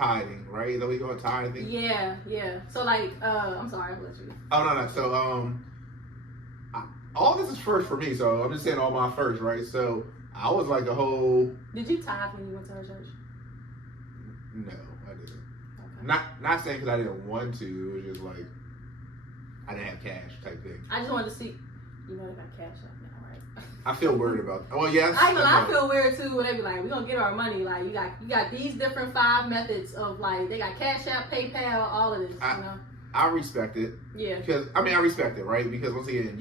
tithing, right? Is that what you call tithing? Yeah. So like, I'm sorry, I'll let you. Oh no. So all this is first for me. So I'm just saying all my first, right? So I was like a whole. Did you tithe when you went to our church? No, I didn't. Okay. Not saying because I didn't want to. It was just like I didn't have cash type thing. I just wanted to see. You know they got cash up now, right? I feel worried about. Well, yes. I feel weird too when they be like, "We're gonna get our money." Like you got these different 5 methods of like they got Cash App, PayPal, all of this. You know. I respect it. Yeah. Because I respect it, right? Because once again,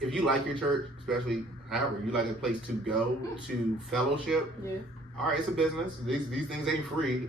if you like your church, especially however you like a place to go to fellowship. Yeah. All right, it's a business. These things ain't free.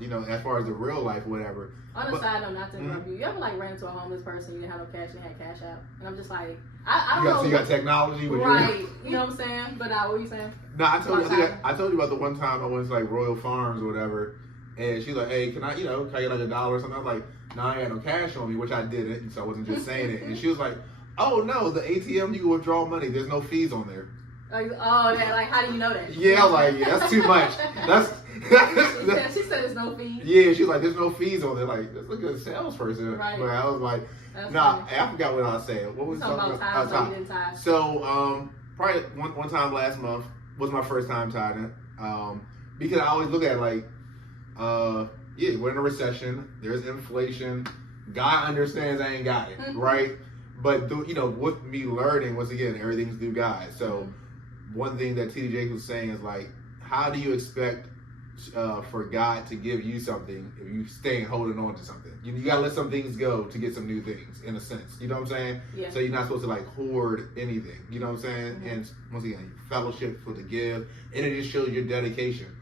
You know, as far as the real life, whatever. On the side note, not to interrupt you, you ever like ran into a homeless person, you didn't have no cash, you had Cash App, and I'm just like, I don't know. So you got technology, with right? You know what I'm saying? But what were you saying? No, I told you about the one time I went to like Royal Farms or whatever, and she's like, "Hey, can I get like $1 or something?" I was like, "No, I ain't got no cash on me," which I didn't, so I wasn't just saying it. And she was like, "Oh no, the ATM you can withdraw money. There's no fees on there." Like, oh, yeah, like how do you know that? Yeah, I was like, yeah, that's too much. She said there's no fees. Yeah, she's like, there's no fees on there. Like, that's like a salesperson. Right. But I was like, that's nah, funny. I forgot what I was saying. What was talking about? So you didn't tithe. So, probably one time last month was my first time tithing. Because I always look at it like, yeah, we're in a recession. There's inflation. God understands I ain't got it, right? But with me learning, once again, everything's through God. So one thing that T.D. Jakes was saying is like, how do you expect for God to give you something if you stay holding on to something? You gotta let some things go to get some new things, in a sense. You know what I'm saying? Yeah. So you're not supposed to like hoard anything. You know what I'm saying? Mm-hmm. And once again, fellowship for the give, and it just shows your dedication.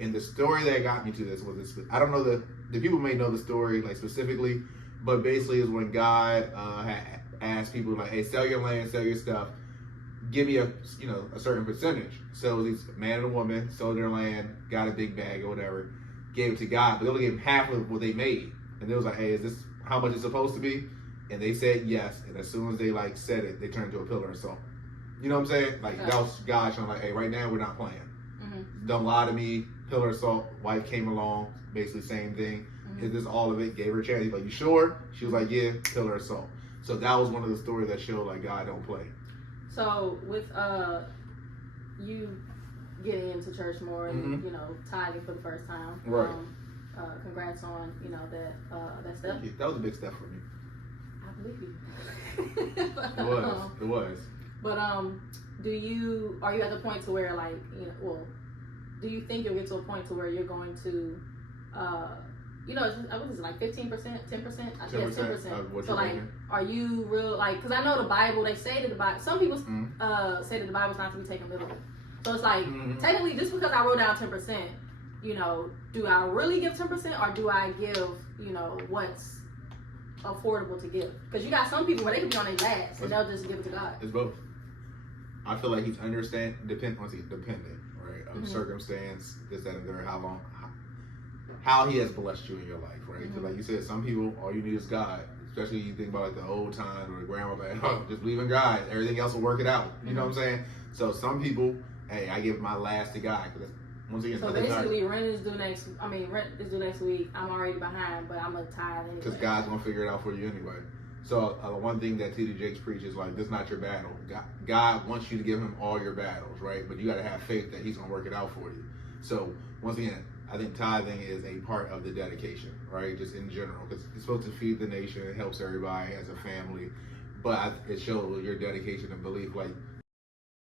And the story that got me to this was this. I don't know the people may know the story like specifically, but basically is when God had asked people like, "Hey, sell your land, sell your stuff. Give me a certain percentage." So these man and a woman sold their land, got a big bag or whatever, gave it to God, but they only gave him half of what they made. And they was like, "Hey, is this how much it's supposed to be?" And they said yes. And as soon as they like said it, they turned into a pillar of salt. You know what I'm saying? Like that was God showing like, "Hey, right now we're not playing. Don't lie to me." Pillar of salt. Wife came along, basically same thing. Is this all of it? Gave her a chance. He's like, "You sure?" She was like, "Yeah." Pillar of salt. So that was one of the stories that showed like God don't play. So with you getting into church more and tithing for the first time, right? Congrats on that step. Thank you. That was a big step for me. I believe you. It was. But are you at the point to where like do you think you'll get to a point to where you're going to what is it, like 15%, 10%? I think it's 10%. So like, are you real, like, because I know the Bible, they say that the Bible, some people say that the Bible's not to be taken literally. So it's like, technically, just because I wrote down 10%, do I really give 10% or do I give, what's affordable to give? Because you got some people where they can be on their last and they'll just give it to God. It's both. I feel like he's dependent, right, of circumstance, this, that, and there, how he has blessed you in your life, right? Because like you said, some people, all you need is God. Especially you think about like the old times or the grandma, like, just believe in God. Everything else will work it out. You know what I'm saying? So some people, hey, I give my last to God. Because once again, so basically, rent is due next week. I'm already behind, but I'm going to tithe anyway. Because God's going to figure it out for you anyway. So one thing that T.D. Jakes preaches, like, this is not your battle. God wants you to give him all your battles, right? But you got to have faith that he's going to work it out for you. So once again, I think tithing is a part of the dedication, right? Just in general, because it's supposed to feed the nation. It helps everybody as a family, but it shows your dedication and belief. Like